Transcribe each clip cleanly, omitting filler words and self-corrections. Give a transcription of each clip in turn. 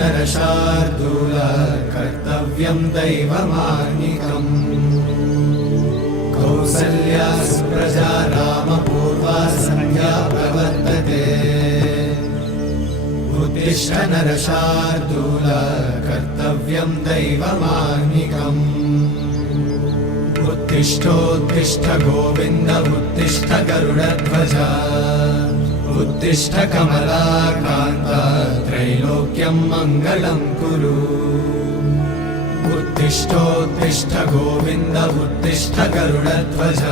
नरशार्दूल कर्तव्यं दैवमार्गिकम् कौसल्या सुप्रजा रामपूर्वा सन्ध्या प्रवर्तते उत्तिष्ठ नरशार्दूल कर्तव्यं दैवमार्गिकम् उत्तिष्ठोत्तिष्ठ गोविन्द उत्तिष्ठ गरुडध्वज उत्तिष्ठ कमलाकान्त त्रैलोक्यं मङ्गलं कुरु उत्तिष्ठोत्तिष्ठ गोविन्द उत्तिष्ठ गरुडध्वज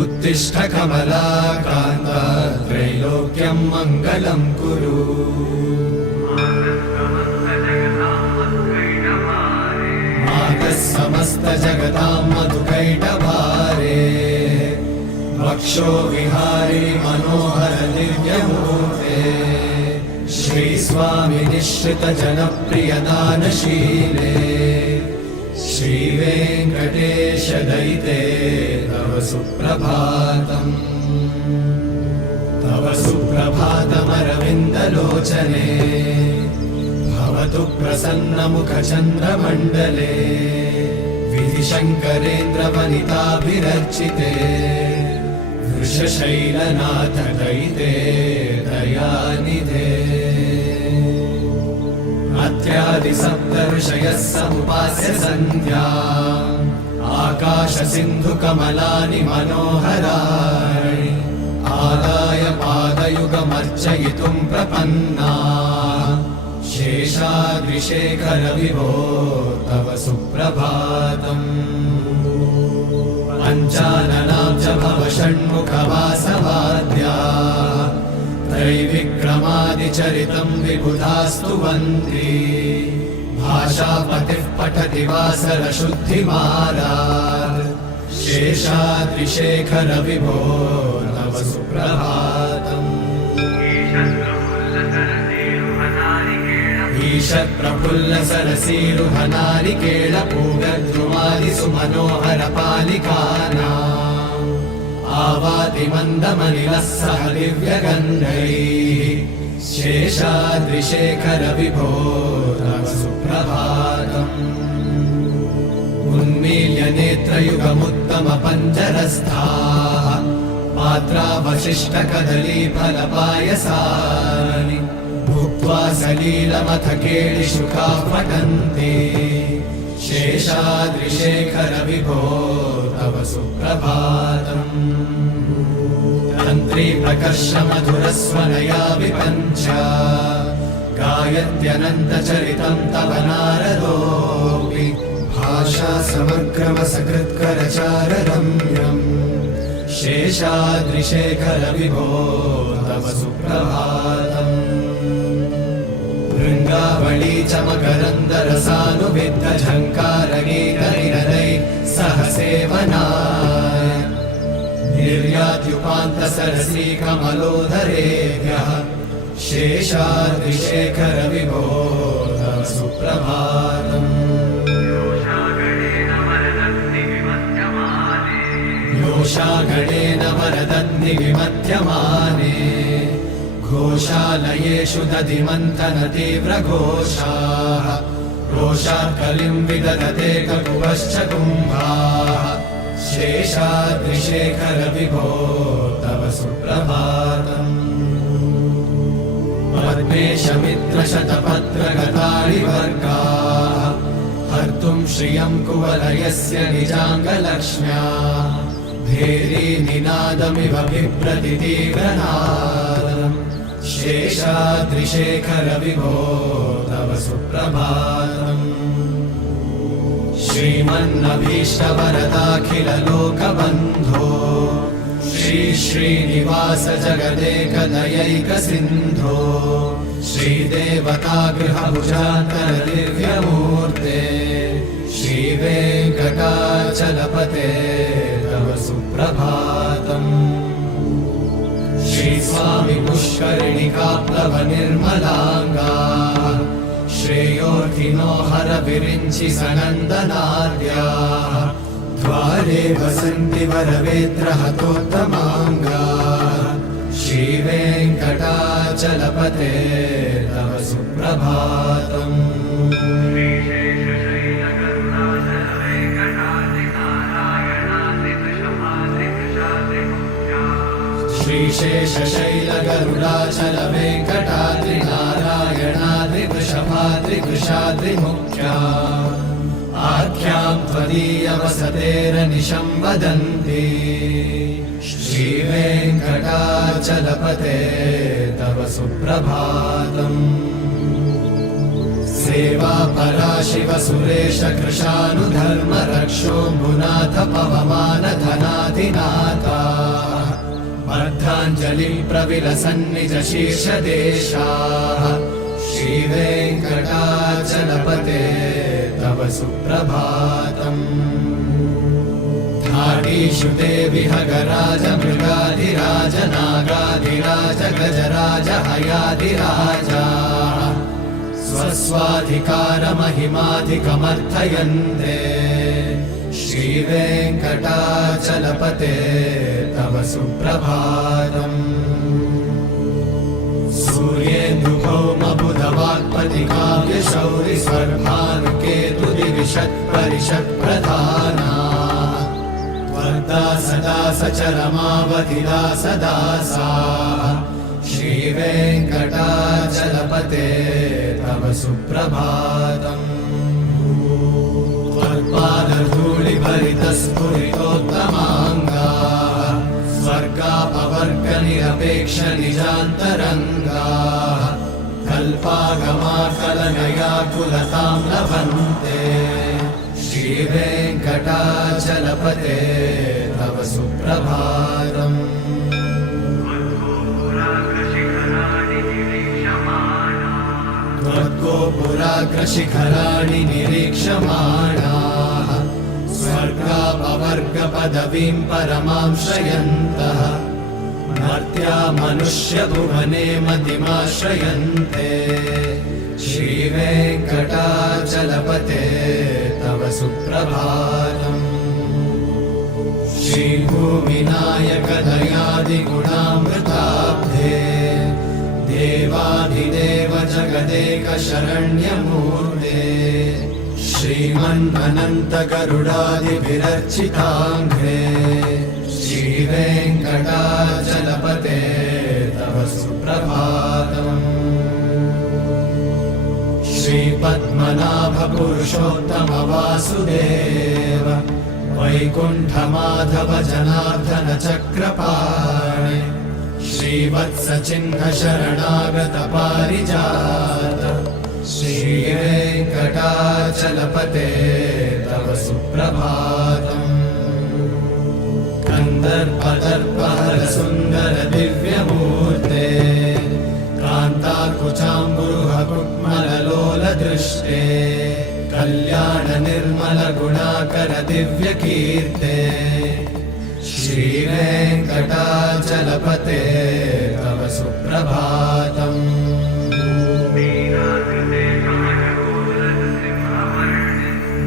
उत्तिष्ठ कमलाकान्त त्रैलोक्यं मङ्गलं कुरु समस्त जगतां मधुकैटभारे वक्षो विहारी मनोहर दिव्यमूर्ते श्री स्वामी निश्चित जनप्रिय दानशीले श्री वेङ्कटेश दयिते तव सुप्रभातम् तव सुप्रभातमरविन्दलोचने भवतु प्रसन्नमुखचन्द्रमण्डले विधिशङ्करेन्द्रवनिताभिरर्चिते वृषशैलनाथ दयिते दयानिधे अत्यादिसप्तऋषयः समुपास्य सन्ध्या आकाशसिन्धुकमलानि मनोहराणि आदाय पादयुगमर्चयितुं प्रपन्ना शेषाद्रिशेखर विभो तव सुप्रभातम् पञ्चाननाब्ज भव षण्मुखवासवाद्या त्रैविक्रमादिचरितं विबुधास्तुवन्ति भाषापतिः पठति वासरशुद्धिमारात् शेषाद्रिशेखर विभो तव सुप्रभातम् ईषत् प्रफुल्ल सरसीरुह नारिकेळ पूगद्रुमादि सुमनोहर पालिकानाम् आवाति मन्दमनिलः सह दिव्यगन्धैः शेषाद्रिशेखर विभो तव सुप्रभातम् उन्मील्य नेत्रयुगमुत्तम पञ्जरस्थाः पात्रावशिष्ट कदलीफलपायसानि भुक्त्वा सलीलमथ केलिशुकाः पठन्ति शेषाद्रिशेखर विभो तव सुप्रभातम् तन्त्री प्रकर्ष मधुरस्वनया विपञ्च गायत्यनन्तचरितं तव नारदोऽपि भाषा समग्रमसकृत्करचाररम्यम् शेषाद्रिशेखर विभो तव सुप्रभातम् भृङ्गावळी च मकरन्दरसानुविद्ध झङ्कारगीतनिरदैः सह सेवनाय निर्यात्युपान्तसरसी कमलोदरेभ्यः शेषाद्रिशेखर विभो तव सुप्रभातम् योषागणेन वरदन्नि विमध्यमाने घोषालयेषु दधिमन्थन तीव्रघोषाः रोषाकलिं विदधते ककुभश्च कुम्भाः शेषाद्रिशेखर विभो तव सुप्रभातम् पद्मेशमित्रशतपत्रगताळिवर्गाः हर्तुं श्रियं कुवलयस्य निजाङ्गलक्ष्म्या भेरीनिनादमिव बिभ्रतितीव्रनादम् शेषाद्रिशेखर विभो तव सुप्रभातम् श्रीमन्नभीष्टवरदाखिललोकबन्धो श्री श्रीनिवास जगदेकदयैकसिन्धो श्रीदेवतागृहभुजान्तर दिव्यमूर्ते श्रीवेङ्कटाचलपते तव सुप्रभातम् श्रीस्वामि पुष्करिणिकाप्लव निर्मलाङ्गा श्रेयोर्थिनो हर विरिञ्चि सनन्दनाद्याः द्वारे वसन्ति वरवेत्र हतोत्तमाङ्गा श्रीवेङ्कटाचलपते वेङ्कटाचलपते तव सुप्रभातम् श्रीशेषशैलगरुडाचल वेङ्कटाद्रिनारायणाद्रिवृषभाद्रिवृषाद्रिमुख्या आख्यां त्वदीयवसतेरनिशं वदन्ति श्रीवेङ्कटाचलपते तव सुप्रभातम् सेवापरा शिव सुरेश कृशानुधर्म रक्षोऽम्बुनाथ पवमानधनाधिनाथा वर्धाञ्जलिं प्रविलसन्निज शीर्षदेशाः श्रीवेङ्कटाचलपते तव सुप्रभातम् धाडीषु ते विहगराज मृगाधिराज नागाधिराज गजराज हयाधिराजा स्वस्वाधिकारमहिमाधिकमर्थयन्ते श्रीवेङ्कटाचलपते तव सुप्रभातम् सूर्येन्दुभौमबुधवाक्पतिकाव्यशौरि स्वर्भानुकेतुदिविषत्परिषत्प्रधाना वर्धा सदा सचरमावधिदा सदा सा श्रीवेङ्कटाचलपते तव सुप्रभातम् त्वत्पादधूलिभरितस्फुरितोत्तमाङ्गाः स्वर्गापवर्गनिरपेक्षनिजान्तरङ्गाः कल्पागमाकलनयाकुलतां लभन्ते श्रीवेङ्कटाचलपते तव सुप्रभातम् त्वद्गोपुराग्रशिखराणि निरीक्षमाणाः स्वर्गापवर्गपदवीं परमां श्रयन्तः मर्त्या मनुष्यभुवने मतिमाश्रयन्ते श्रीवेङ्कटाचलपते तव सुप्रभातम् श्रीभूमिनायकदयादिगुणामृताब्धे देवाधिदेव जगदेक शरण्यमूर्ते श्रीमन्मनन्तगरुडादिभिरर्चिताङ्घ्रे श्रीवेङ्कटाचलपते तव सुप्रभातम् श्रीपद्मनाभपुरुषोत्तम वासुदेव वैकुण्ठमाधव जनार्दन चक्रपाणि श्रीवत्सचिह्न शरणागत पारिजात श्रीवेङ्कटाचलपते तव सुप्रभातम् कन्दर्पदर्पहर सुन्दर दिव्यमूर्ते कान्ताकुचाम्बुरुहकुट्मललोलदृष्टे कल्याण निर्मल गुणाकर दिव्यकीर्ते श्रीवेङ्कटाचलपते तव सुप्रभातम्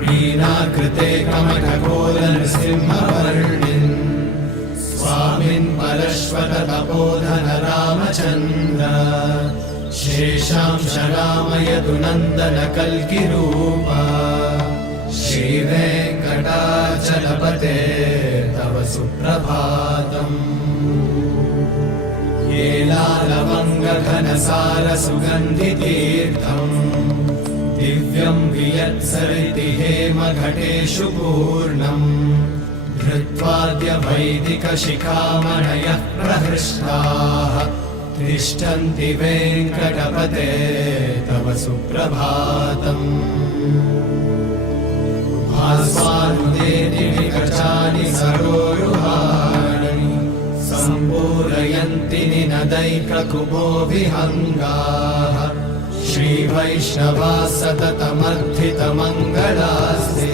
मीनाकृते कमठकोलनृसिंहवर्णिन् स्वामिन् परश्वत तपोधन रामचन्द्र शेषांश रामयतु नन्दन कल्किरूपा श्रीवेङ्कटाचलपते तव सुप्रभातम् येलालवङ्गघनसार सुगन्धितीर्थम् दिव्यं वियत्सरिति हेमघटेषु पूर्णम् धृत्वाद्य वैदिकशिखामणयः प्रहृष्टाः तिष्ठन्ति वेङ्कटपते तव सुप्रभातम् भास्वानुदेति विकचानि सरोरुहाणि सम्पूरयन्ति निनदैककुपो विहङ्गाः श्रीवैष्णवाः सततमर्थितमङ्गलास्ते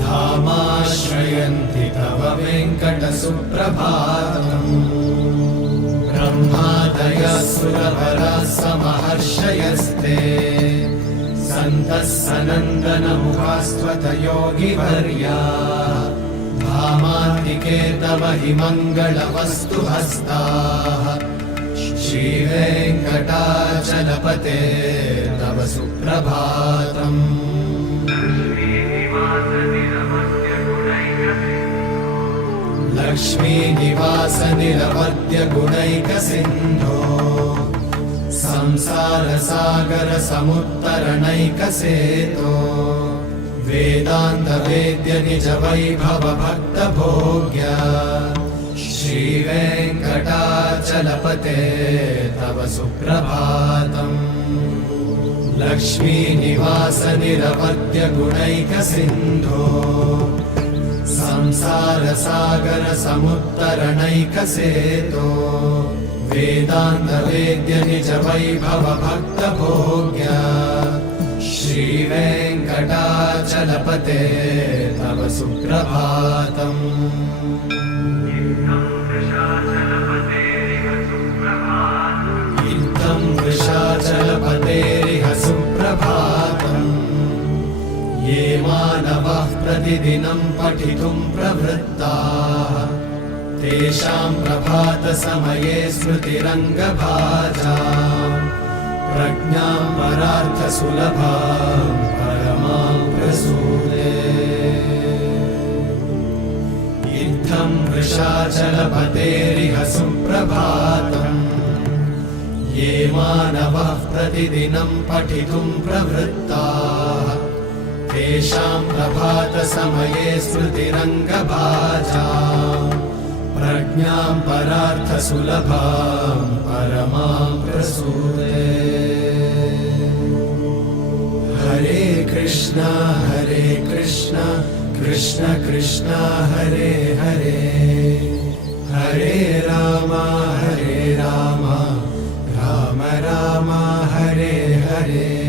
धामाश्रयन्ति तव वेङ्कटसुप्रभातम् ब्रह्मादयः सुरवराः समहर्षयस्ते सन्तः सनन्दनमुखास्त्वत योगिवर्याः धामान्तिके तव हि मङ्गलवस्तुहस्ताः श्रीवेङ्कटाचलपते तव सुप्रभातम् लक्ष्मीनिवास निरवद्य गुणैकसिन्धो संसारसागर समुत्तरणैकसेतो वेदान्त वेद्य निज वैभव भक्त भोग्य श्रीवेङ्कटाचलपते तव सुप्रभातम् लक्ष्मीनिवास निरवद्य गुणैकसिन्धो संसारसागर समुत्तरणैकसेतो वेदान्त वेद्य निज वैभव भक्त भोग्य श्रीवेङ्कटाचलपते तव सुप्रभातम् इत्थं वृषाचलपतेरिह सुप्रभातम् ये मानवाः प्रतिदिनं पठितुं प्रवृत्ताः तेषां प्रभातसमये स्मृतिरङ्गभाजाम् प्रज्ञां परार्थसुलभां परमां प्रसूते इत्थं वृषाचलपतेरिह सुप्रभातम् ये मानवाः प्रतिदिनं पठितुं प्रवृत्ताः तेषां प्रभातसमये स्मृतिरङ्गभाजाम् प्रज्ञां परार्थसुलभां परमां प्रसूते हरे कृष्ण कृष्ण कृष्ण हरे हरे हरे राम राम राम हरे हरे